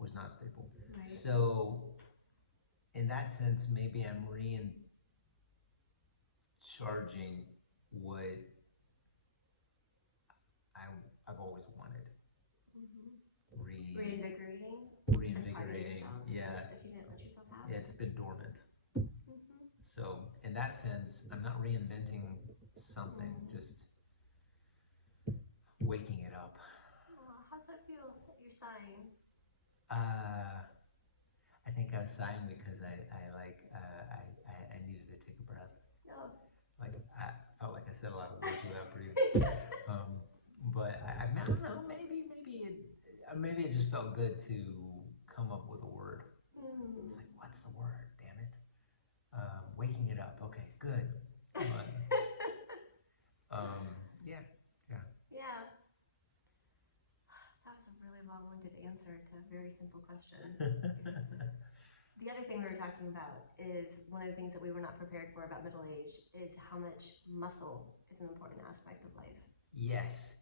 was not stable. Right. So in that sense, maybe I'm charging what I've always wanted. Reinvigorating. Reinvigorating. Yeah. That you didn't let yourself have. It's been dormant. Mm-hmm. So in that sense, I'm not reinventing something, just waking it up. Oh, how's that feel? You're sighing. I think I was sighing because I needed to take a breath. Oh. Like I felt like I said a lot of words without breathing. But I don't know. Maybe it just felt good to come up with a word. It's like, what's the word? Damn it! Waking it up. Okay, good. But, yeah. Yeah. That was a really long-winded answer to a very simple question. The other thing we were talking about is one of the things that we were not prepared for about middle age is how much muscle is an important aspect of life. Yes,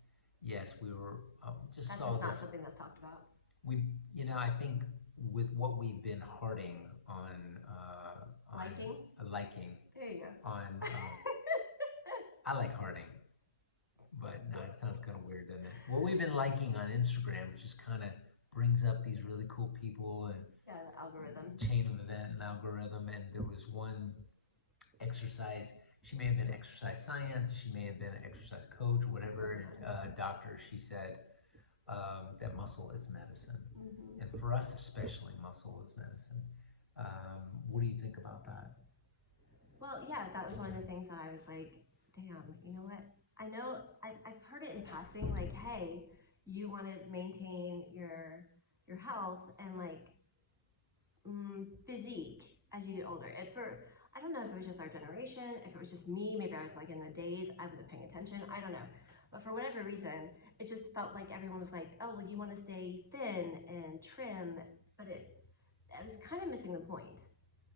we were That's just not something that's talked about. I think with what we've been hearting on liking. There you go. On I like hearting, but no, it sounds kind of weird, doesn't it? What we've been liking on Instagram just kind of brings up these really cool people and the algorithm, chain of event and algorithm. And there was one exercise. She may have been exercise science. She may have been an exercise coach, whatever doctor. She said that muscle is medicine, and for us especially, muscle is medicine. What do you think about that? Well, yeah, that was one of the things that I was like, damn, you know what? I know I've heard it in passing, like, hey, you want to maintain your health and like physique as you get older. And I don't know if it was just our generation, if it was just me, maybe I was like in the days I wasn't paying attention, I don't know. But for whatever reason, it just felt like everyone was like, oh, well, you want to stay thin and trim, but I was kind of missing the point.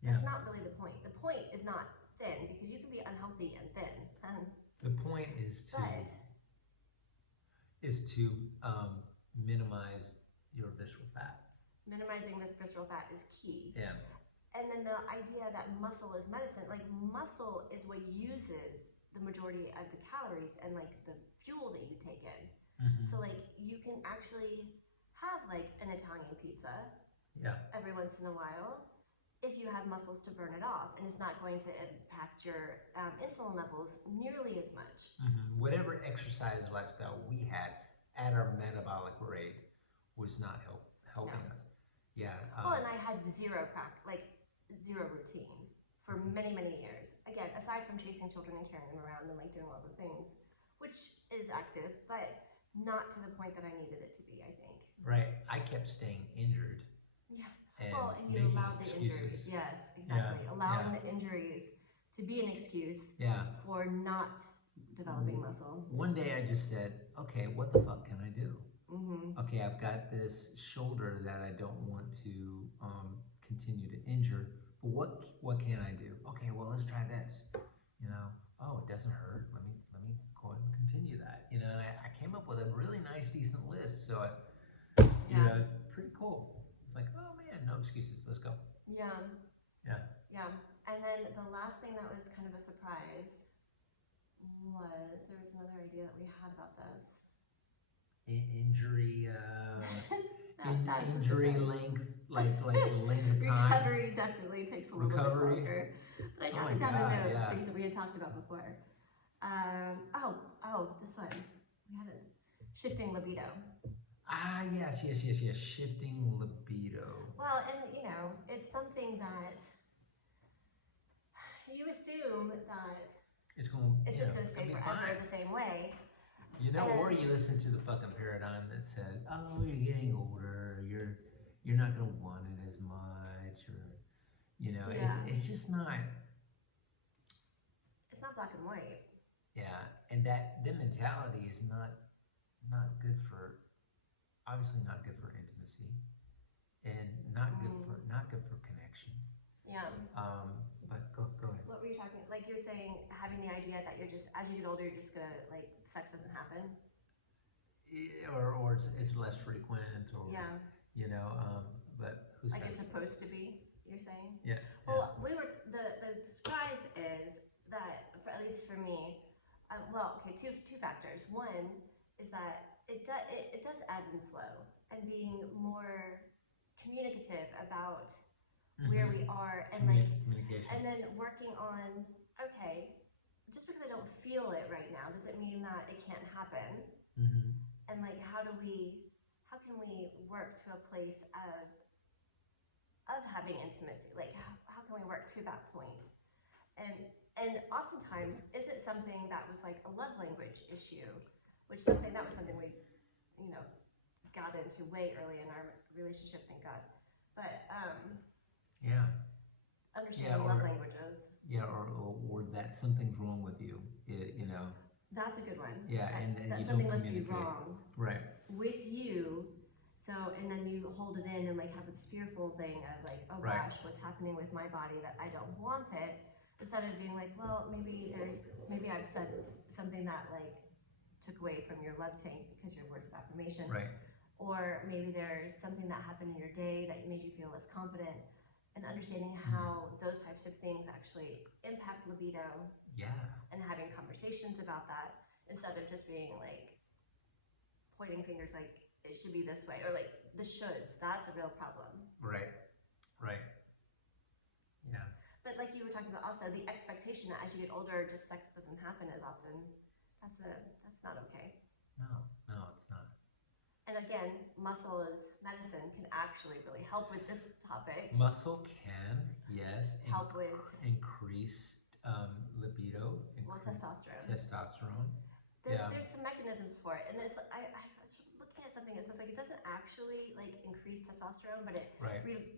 That's not really the point. The point is not thin, because you can be unhealthy and thin. The point is to minimize your visceral fat. Minimizing this visceral fat is key. Yeah. And then the idea that muscle is medicine, like muscle is what uses the majority of the calories and like the fuel that you take in. So like you can actually have like an Italian pizza every once in a while if you have muscles to burn it off, and it's not going to impact your insulin levels nearly as much. Whatever exercise lifestyle we had at our metabolic rate was not helping us. Yeah. And I had zero routine for many, many years. Again, aside from chasing children and carrying them around and like doing all the things, which is active, but not to the point that I needed it to be, I think. Right. I kept staying injured. Yeah. And you allowed the injuries. Yes, exactly. Allowing the injuries to be an excuse for not developing muscle. One day I just said, okay, what the fuck can I do? Okay, I've got this shoulder that I don't want to continue to injure, but what can I do? Okay, well, let's try this. Oh, it doesn't hurt. Let me go ahead and continue that. And I came up with a really nice, decent list. So pretty cool. It's like, oh man, no excuses. Let's go. Yeah. And then the last thing that was kind of a surprise was there was another idea that we had about this. Injury length, like length of time. Recovery definitely takes a little bit longer. But I jotted down a note of things that we had talked about before. This one. We had shifting libido. Yes. Shifting libido. Well, and it's something that you assume that it's just going to stay forever the same way. Or you listen to the fucking paradigm that says, oh, you're getting older, you're not going to want it as much, or, it's just not. It's not black and white. Yeah, and that mentality is not good for, obviously not good for intimacy, and not good for connection. Yeah. But go ahead. What were you talking? Like you're saying, having the idea that you're just, as you get older, you're just gonna sex doesn't happen. Or it's less frequent, or Like it's supposed to be, you're saying? Yeah. Well, the surprise is that, at least for me, two factors. One is that it does ebb and flow, and being more communicative about where we are, and communication, and then working on, okay, just because I don't feel it right now doesn't mean that it can't happen. And like, how can we work to a place of having intimacy? Like, how can we work to that point? And oftentimes, is it something that was like a love language issue, that was something we, got into way early in our relationship, thank God. But understanding love languages. Yeah, or that something's wrong with you. That's a good one. Yeah, and that you something don't must be communicate. wrong. Right. With you. So, and then you hold it in and like have this fearful thing of like, oh gosh, what's happening with my body that I don't want it, instead of being like, well, maybe I've said something that like took away from your love tank because your words of affirmation. Right. Or maybe there's something that happened in your day that made you feel less confident, and understanding how those types of things actually impact libido. Yeah. And having conversations about that, instead of just being like pointing fingers like it should be this way, or like the shoulds. That's a real problem. Right. Yeah. But like you were talking about also, the expectation that as you get older, just sex doesn't happen as often. That's not okay. No, it's not. And again, muscle is medicine can actually really help with this topic. Muscle can, yes, help with increase libido. Testosterone. There's some mechanisms for it, and I was looking at something that says like it doesn't actually like increase testosterone, but it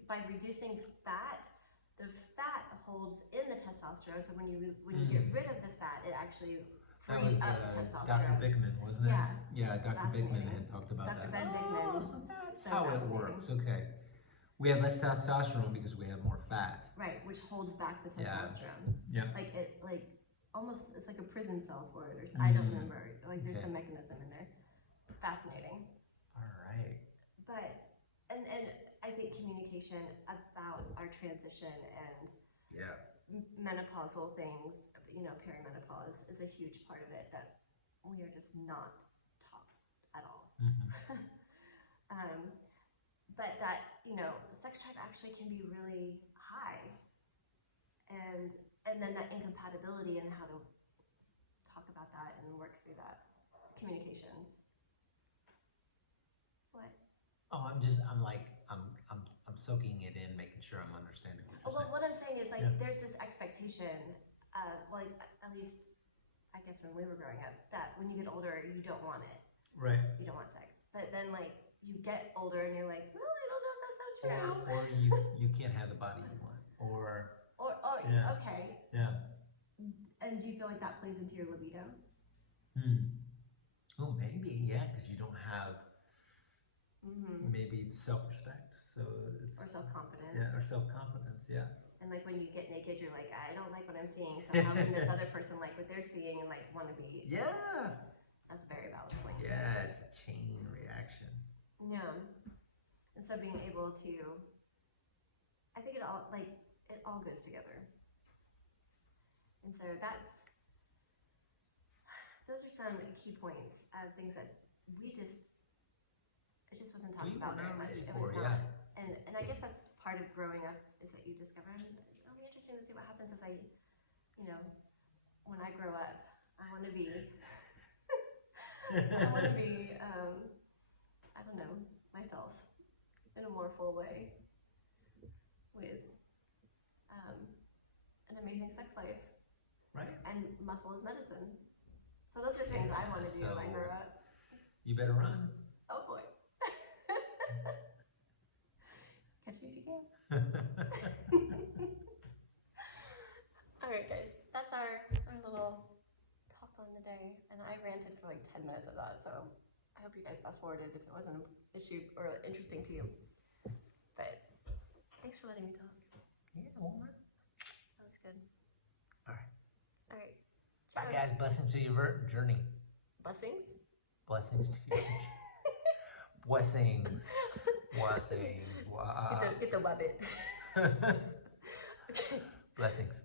by reducing fat, the fat holds in the testosterone. So when you get rid of the fat, it actually frees up testosterone. Dr. Bickman, wasn't it? Yeah. Dr. Bickman had talked about Dr. that. Ben Bickman. So that's how it works. Okay. We have less testosterone because we have more fat. Right, which holds back the testosterone. Yeah. Like it, almost, it's like a prison cell for it, or I don't remember. Like there's some mechanism in there. Fascinating. All right. But and I think communication about our transition and menopausal things, perimenopause is a huge part of it that we are just not taught at all. But that, sex drive actually can be really high, and then that incompatibility and how to talk about that and work through that. Communications. What? Oh, I'm soaking it in, making sure I'm understanding what you're saying. Well, what I'm saying is there's this expectation of, at least I guess when we were growing up, that when you get older you don't want it. Right. You don't want sex. But then you get older and you're like, well, I don't know if that's so true. Or you can't have the body you want. Or okay. Yeah. And do you feel like that plays into your libido? Oh, maybe, yeah, because you don't have maybe self-respect. So it's or self-confidence. Yeah, or self-confidence, yeah. And when you get naked, you're like, I don't like what I'm seeing, so how can this other person like what they're seeing and want to be? Yeah. That's a very valid point. Yeah, it's a chain reaction. Yeah. And so being able to, I think it all goes together. And so those are some key points of things that it just wasn't talked about very much. It was not. And I guess that's part of growing up, is that you discover, it'll be interesting to see what happens as when I grow up. I want to be, I don't know, myself in a more full way with an amazing sex life. Right. And muscle is medicine. So those are things I want to do when I grow up. You better run. Oh boy. Catch me if you can. Alright guys, that's our little talk on the day. And I ranted for 10 minutes of that, so I hope you guys fast forwarded if it wasn't an issue or interesting to you. But thanks for letting me talk. Yeah, woman. That was good. Alright. Bye guys, blessings to your journey. Blessings? Blessings to your journey. Blessings. Blessings. Wow. Get the wabbit. Okay. Blessings.